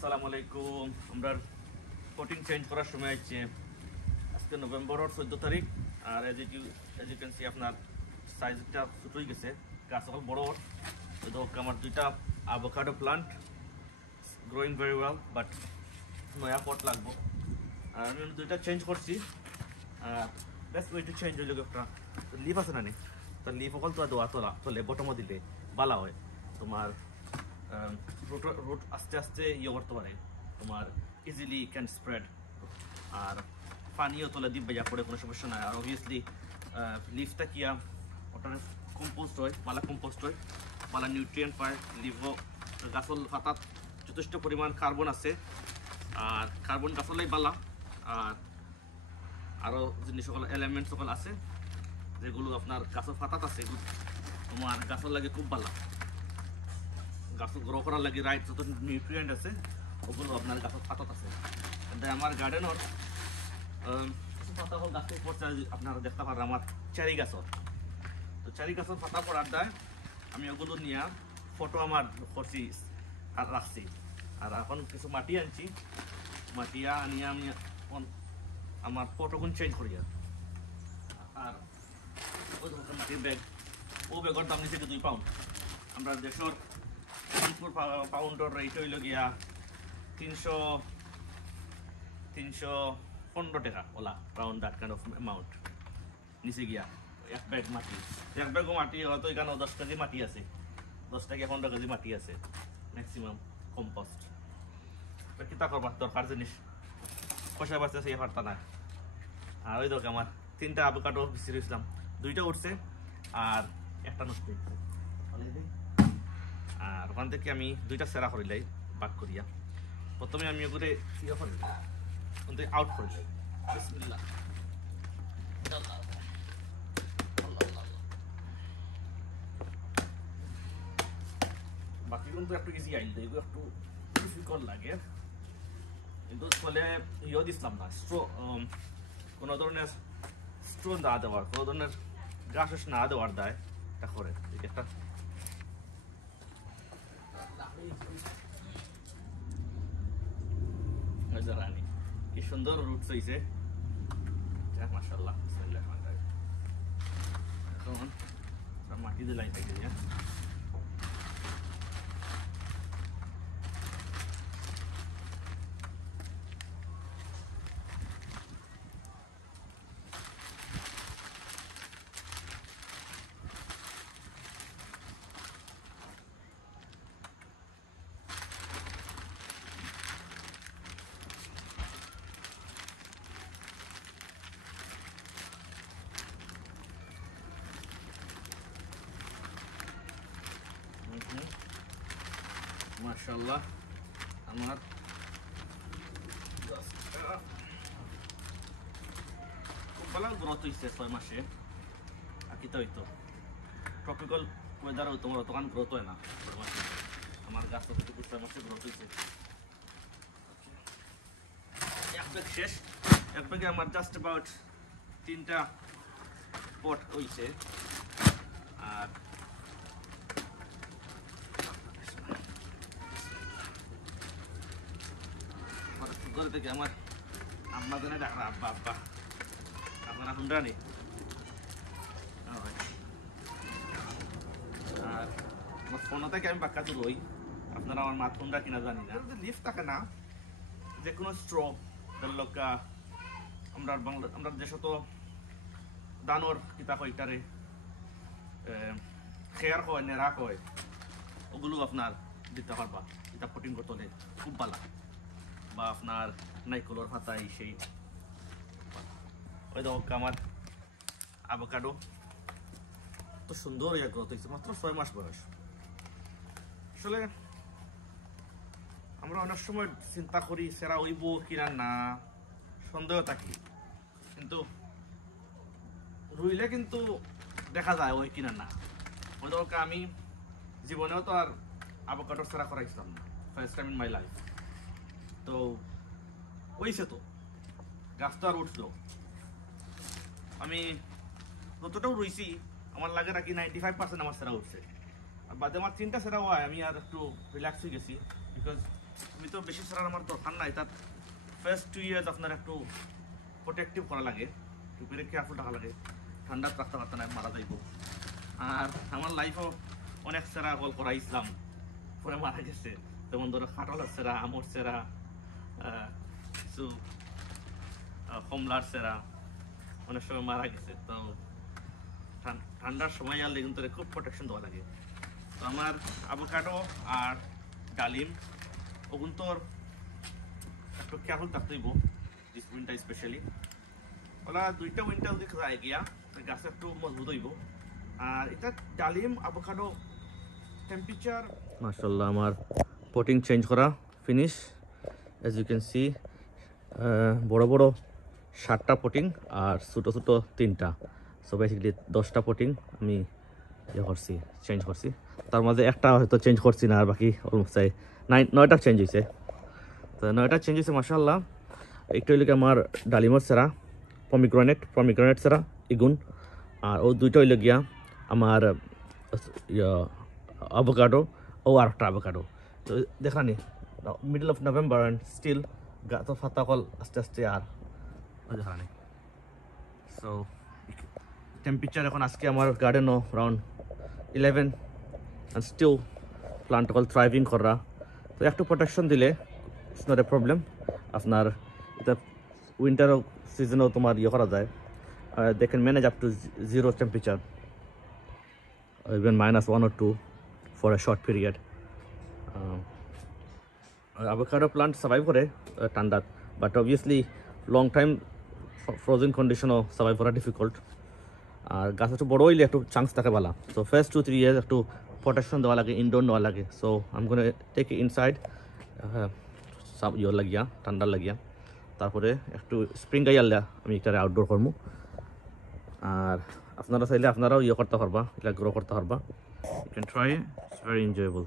আসসালামু আলাইকুম। আমরা পটিং চেঞ্জ করার সময় হচ্ছে আজকে নভেম্বরের 14 তারিখ। আর এজ ইউ ক্যান সি আপনার সাইজটা ছোট হয়ে গেছে, গাছ সকল বড়। আমার দুইটা avocado plant growing very well, but নয়া পট লাগবো। আর আমি দুইটা চেঞ্জ করছি। বেস্ট ওয়ে টু চেঞ্জ হইল একটা লিফ আছে না নি, তো লিফ অকল তো দোয়া তোলে বটমও দিলে বালা হয়। তোমার রুট আস্তে আস্তে ইয়ে করতে পারে, তোমার ইজিলি ক্যান স্প্রেড। আর পানিও তোলে দিব্বে যা পড়ে কোনো সমস্যা নাই। আর অবভিয়াসলি লিফটা কিয়া ওটা কম্পোস্ট হয়, মালা কম্পোস্ট হয়, মালা নিউট্রিয়েন্ট পায়। লিভও গাছল পাতাত যথেষ্ট পরিমাণ কার্বন আছে, আর কার্বন গাছলেই বালা। আর আরও জিনিস সকল এলিমেন্ট সকল আছে যেগুলো আপনার গাছের পাতাত আছে, তোমার গাছের লাগে খুব ভালো। গাছ গ্রো করার লাগে রাইট যত নিউট্রিয়েন্ট আছে ওগুলো আপনার গাছের পাতাত আছে। আমার গার্ডেনের কিছু পাতা হল গাছের উপর আপনারা দেখতে পারেন আমার চেরি গাছর। তো চেরি গাছের পাতা পড়ার দেয় আমি ওগুলো নিয়ে ফটো আমার করছি আর রাখছি। আর এখন কিছু মাটি আনছি, মাটিয়া আনিয়ে আমি আমার ফটোগুলো চেঞ্জ করি। আর ওই ধরনের মাটির ব্যাগ, ও ব্যাগের দাম নিচে 2 পাউন্ড। আমরা দেশের পাউন্ডের রেট হইল গিয়া 315 টাকা OLA round that kind of amount নিচে গিয়া এক ব্যাগ মাটি। এক ব্যাগও মাটি হয়তো এখানে 10 কেজি মাটি আছে, 10 থেকে 15 কেজি মাটি আছে ম্যাক্সিমাম কম্পোস্ট। কিতা করবার দরকার জিনিস পয়সা বাঁচতেছে এ পারতা না। আর ওই দরকার আমার 3টা আভোকাডো বেশি রয়েছিলাম, 2টা উঠছে আর একটা নষ্ট হয়েছে। আর ওখান থেকে আমি 2টা সেরা করিলাই বাক করিয়া। প্রথমে আমি ওগুলো ইয়ে করি আউট করিলাই। বিসমিল্লাহ। বাকি কিন্তু একটু ইজি আইল, এগুলো একটু ডিফিকাল্ট লাগে, কিন্তু ফলে ইয়ে দিছিলাম না কোনো ধরনের স্ট্রো না দেওয়ার, কোনো ধরনের গাছ না দেওয়ার দায় এটা করে একটা রানি। কি সুন্দর রুটস হয়েছে মাশাআল্লাহ। এখন মাটি দিয়ে লাইন থাকে। মাশাআল্লাহ আমার খুব ভালো গ্রোথ হয়েছে 6 মাসে। আর কি তো হইতো ট্রপিক্যাল ওয়েদার হইতো আমার অতখান গ্রোথ হয় না 6 মাসে। আমার গাছ তো 6 মাসে গ্রোথ হয়েছে। এক ব্যাগ শেষ, এক ব্যাগে আমার জাস্ট অ্যাবাউট 3টা পট হয়েছে। আর ঘরে থেকে আমার আম্মা জানে ডাকরা আব্বা আব্বা আপনারা শুনরা নি। আর আমার ফোন থেকে আমি বাক্কা তো রই, আপনারা আমার মাত শুনরা কিনা জানি না। লিফট থাকে না, যে কোনো স্ট্র লোক আমরা দেশ তো দানোর কিতা হয় এটারে খেয়ার হয় নেড়া হয়, ওগুলো আপনার দিতে পারবা। এটা পটিং করতে হলে খুব ভালো। বা আপনার নাইকলর পাতাই সেই ওই দেখো আমার আভোকাডো তো সুন্দর গ্রোথ হয়েছে, মাত্র 6 মাস বয়স। আসলে আমরা অনেক সময় চিন্তা করি সেরা হইব কিনা না, সন্দেহ থাকি, কিন্তু রুইলে কিন্তু দেখা যায় ওই কিনা না। ওই দরকার আমি জীবনেও তো আর আভোকাডো সেরা করাইছিলাম না, first time in my life. তো হয়েছে তো গাছ তো আর উঠলো। আমি যতটাও রয়েছি আমার লাগে নাকি 95% আমার সেরা উঠছে। আর বাদে আমার 3টা সেরা হয় আমি আর একটু রিল্যাক্স হয়ে গেছি, বিকজ আমি তো বেশি ছাড়ার আমার দরকার নাই, তার ফার্স্ট 2 ইয়ার্স আপনার একটু প্রোটেক্টিভ করা লাগে, একটু বেড়ে কেয়ারফুল থাকা লাগে, ঠান্ডা রাখতে পারতে না মারা যাইব। আর আমার লাইফও অনেক সেরা কল করাইছিলাম, পরে মারা গেছে। যেমন ধরো কাঁঠালের সেরা, আমর সেরা, কিছু কমলার সেরা অনেক সময় মারা গেছে। তো ঠান্ডার সময় আনলে কিন্তু খুব প্রোটেকশন দেওয়া লাগে। তো আমার আভোকাডো আর ডালিম ওগুন তোর একটু কেয়ারফুল থাকতে হইব দিস উইন্টার স্পেশালি। ওলা 2টা উইন্টার যদি যায় গিয়া গাছ একটু মজবুত হইব। আর এটা ডালিম আভোকাডো টেম্পারেচার মাশাআল্লাহ আমার পটিং চেঞ্জ করা finish. As you can see বড় বড় 7টা পটিং আর ছোটো ছোটো 3টা, সো বেসিক্যালি 10টা পটিং আমি ইয়ে করছি, চেঞ্জ করছি। তার মাঝে একটা হয়তো চেঞ্জ করছি না, আর বাকি অলমোস্ট 9টা চেঞ্জ হয়েছে। তো 9টা চেঞ্জ হয়েছে মাশাআল্লাহ। একটা হইলে আমার ডালিমর সেরা, পমিগ্রানেট সেরা ইগুন, আর ও 2টা হইলে গিয়া আমার আভোকাডো ও আরেকটা আভোকাডো। তো দেখানি middle of November and still গাছ ফাতা কল আস্তে আস্তে আর দেখানি। সো টেম্পারেচার এখন আজকে আমার গার্ডেনও অ্যারাউন্ড 11 অ্যান্ড স্টিল প্লান্ট কল থ্রাইভিং করা। তো একটু প্রোটেকশন দিলে ইটস নট এ প্রবলেম। আপনার এটা উইন্টার সিজনেও তোমার ইয়ে করা যায়, they can manage up to 0 temperature, even -1 or 2 for a short period. Avocado plant survive করে ঠান্ডাত, but obviously long time frozen কন্ডিশনও সার্ভাইভ করা ডিফিকাল্ট। আর গাছ একটু বড় হইলে একটু চান্স থাকে ভালো। সো ফার্স্ট 2-3 ইয়ার্স একটু প্রোটেকশন দেওয়া লাগে, ইনডোর নেওয়া লাগে। সো আমি গোনা টেক ইনসাইড সব ইয়ে লাগিয়া ঠান্ডা লাগিয়া, তারপরে একটু স্প্রিং গাই আনলে আমি একটা আউটডোর করবো। আর আপনারা চাইলে আপনারাও ইয়ে করতে পারবা, এটা গ্রো করতে পারবা। You can try, it's very enjoyable.